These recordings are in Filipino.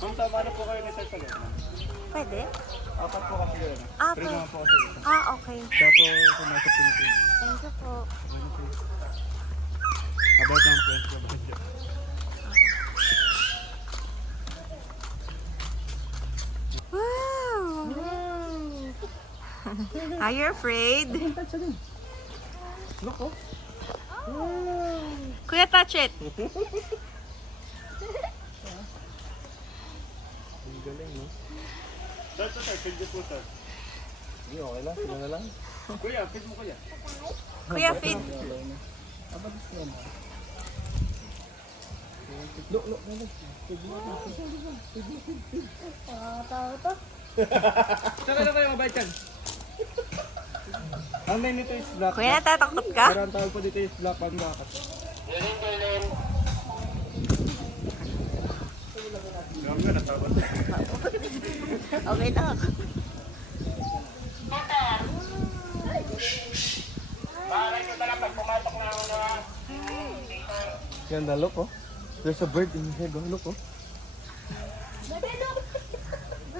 Ma'am, tama na po kayo ni Sir Salit. Pwede? Apat po kasi yun. Ah, Free okay. naman po kasi. Okay. Kaya po kumasap pinipin. Thank you po. About ang friends ko ba dyan? Wow! Are you afraid? Look, oh. Kuya, touch it. Ang galing, no? Sir, feed niyo po, sir. Hindi, okay lang. Sino na lang? Kuya, feed mo, kuya. Kuya, feed. Abagis yan, ha? Look, look. Feed mo. Tao to. Saka lang kayo mabait yan. Ang name nito is Black. Kuya, natatakot ka? Pero ang tawag po dito is Black Pangakat. Grabe nga, natakot. Okay na. Ganda, look, oh. There's a bird in here, oh. Look, oh.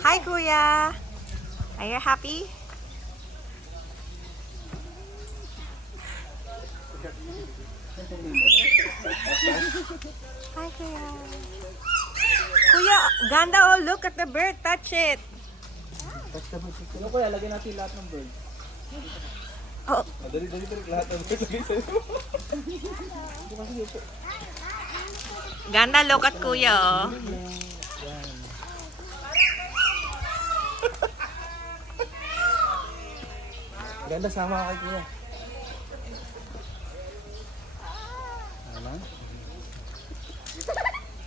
Hi, Kuya. Are you happy? Hi, Kuya. Kuya, ganda, oh. Look at the bird. Touch it. Ano kaya, lagyan natin lahat ng bird. Oh, Dali, lahat ng bird lagay sa'yo. ganda, look at Kuya, oh. Ganda, sama ka kay kuya. Ano?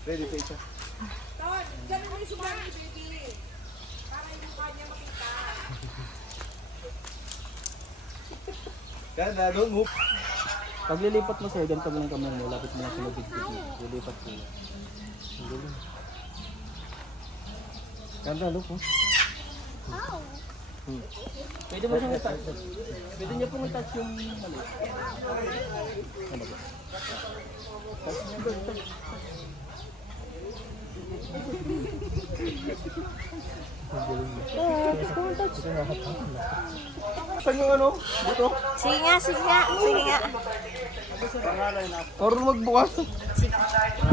Ready pa isa. Ganda, don't move. Pag lilipat mo sir, ganito mo lang kamay mo, lapit mo lang sa mabigbig mo. Lilipat mo. Ang galing. Ganda, look, oh. Pwede mo siyang i-touch. Pwede niya pong i-touch yung mali. Ano ba? Touch niya ba? Touch. Saan yung ano? Dito? Sige nga, sige nga, sige nga. Parang magbukas. Ito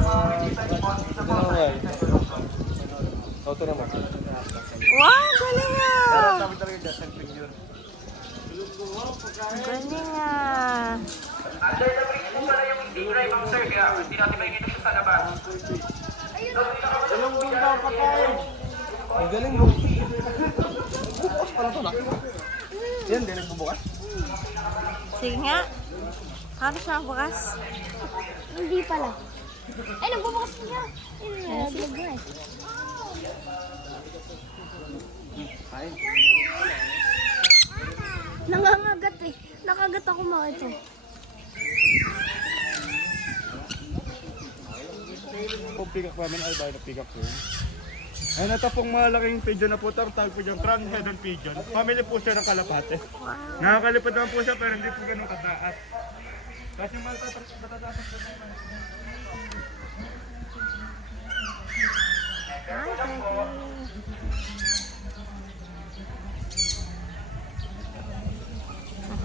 na nga eh. Ito naman. Wow, galing nga. Galing nga. Ang galing mo. Bukas pala ito na. Yan, di nagbubukas. Sige nga. Ano siya bukas? Hindi pala. Ay, nagbubukas niya. Vlog niya eh. Nangangagat eh. Nakagat ako mga ito. Kung pick up namin ay bahay na pick up po yun. Ayun, ito pong malaking pigeon na po ito. Ang tawag po dyan, crown headed pigeon. Family po siya ng kalapate. Nakakalipad naman po siya pero hindi po ganun kataas. Kasi matataas po naman.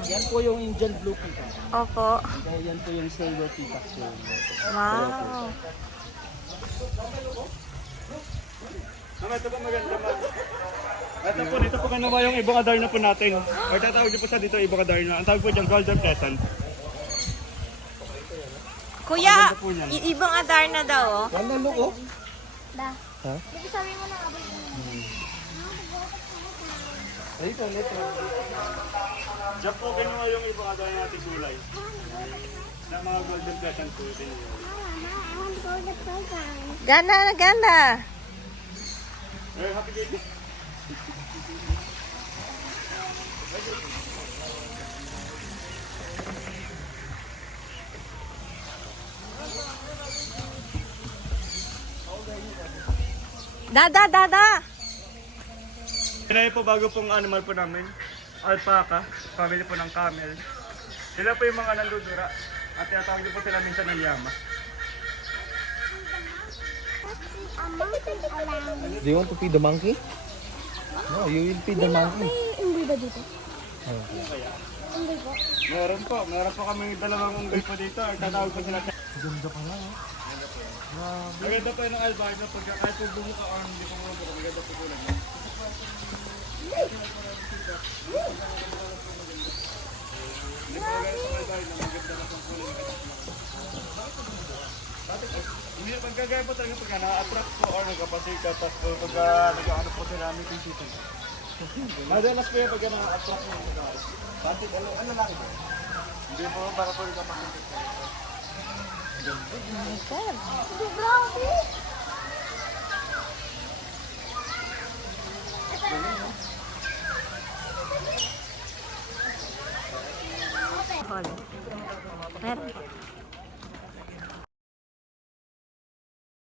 Yan po yung Indian blue peacock. Opo. Dahil yan po yung silver peacock. Wow. Ito po maganda man. Ito po kanama yung ibang Adarna po natin. Or tatawag din po sa dito ibang Adarna. Ang tawag po dyan, golden pheasant. Kuya, ibang Adarna daw, oh. Ganda look, oh. Da. Ha? Hindi sabi mo na abay mo. Ito. Diyan po kinuha yung ibang Adarna natin gulay. Na mga golden pheasant po din yun. Ganda na ganda. Happy day. Dada. Pinay po bago pong animal po namin. Alpaca, family po ng camel. Sila po yung mga nandudura. At tinatawag din po sila minsan ng llama. Do you want to feed the monkey? No, you will feed the monkey. May unggoy ba dito? Oh. Unggoy po. Meron po kami dalawang unggoy po dito. Ang tatawag po sila. Ganda pala, oh. Maganda po yung albino. Pagka kahit po bumuka o hindi po bumuka, maganda po po lang. Hindi po maganda sa albino. Maganda na po po lang. Hindi, pagkagaya po talaga pagka na-attract po or nagkapasikat tapos po pagka nag-ano po sila namin yung sito. Madalas po yan pagka na-attract mo yung mga batik, ano lang ito? Hindi po para po nagkapasikat. Grabe!